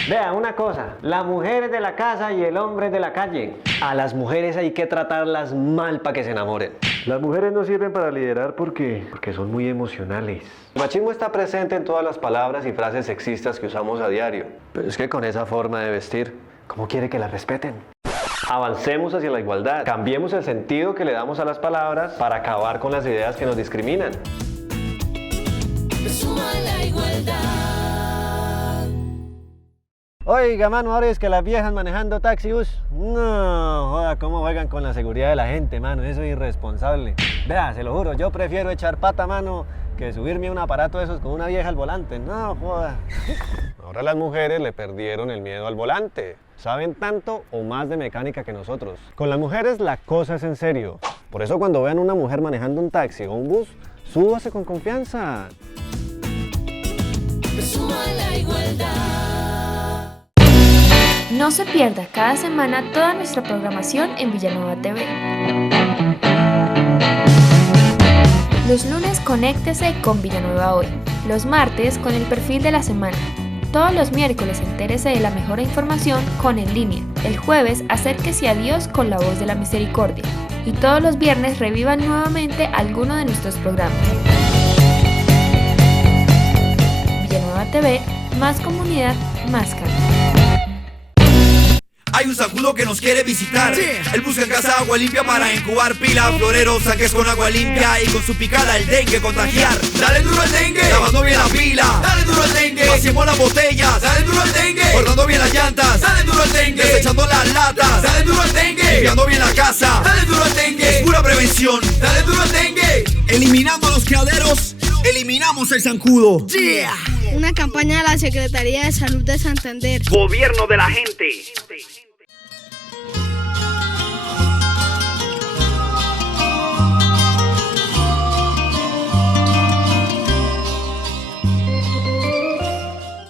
Vea, una cosa, la mujer es de la casa y el hombre es de la calle. A las mujeres hay que tratarlas mal para que se enamoren. Las mujeres no sirven para liderar porque son muy emocionales. El machismo está presente en todas las palabras y frases sexistas que usamos a diario. Pero es que con esa forma de vestir, ¿cómo quiere que la respeten? Avancemos hacia la igualdad. Cambiemos el sentido que le damos a las palabras para acabar con las ideas que nos discriminan. Me sumo a la igualdad. Oiga, mano, ahora es que las viejas manejando taxis, no, joda, cómo juegan con la seguridad de la gente, mano, eso es irresponsable. Vea, se lo juro, yo prefiero echar pata, mano, que subirme a un aparato de esos con una vieja al volante, no, joda. Ahora las mujeres le perdieron el miedo al volante, saben tanto o más de mecánica que nosotros. Con las mujeres la cosa es en serio, por eso cuando vean una mujer manejando un taxi o un bus, súbase con confianza. Me sumo a la igualdad. No se pierda cada semana toda nuestra programación en Villanueva TV. Los lunes conéctese con Villanueva Hoy, los martes con el perfil de la semana, todos los miércoles entérese de la mejor información con En Línea, el jueves acérquese a Dios con la voz de la misericordia y todos los viernes revivan nuevamente alguno de nuestros programas. Villanueva TV, más comunidad, más calidad. Hay un zancudo que nos quiere visitar. Él busca en casa agua limpia para incubar pila. Floreros, saques con agua limpia y con su picada el dengue contagiar. Dale duro al dengue, lavando bien la pila. Dale duro al dengue, vaciemos las botellas. Dale duro al dengue, cortando bien las llantas. Dale duro al dengue, desechando las latas. Dale duro al dengue, limpiando bien la casa. Dale duro al dengue, es pura prevención. Dale duro al dengue, eliminando los criaderos, eliminamos el zancudo. Una campaña de la Secretaría de Salud de Santander. Gobierno de la gente.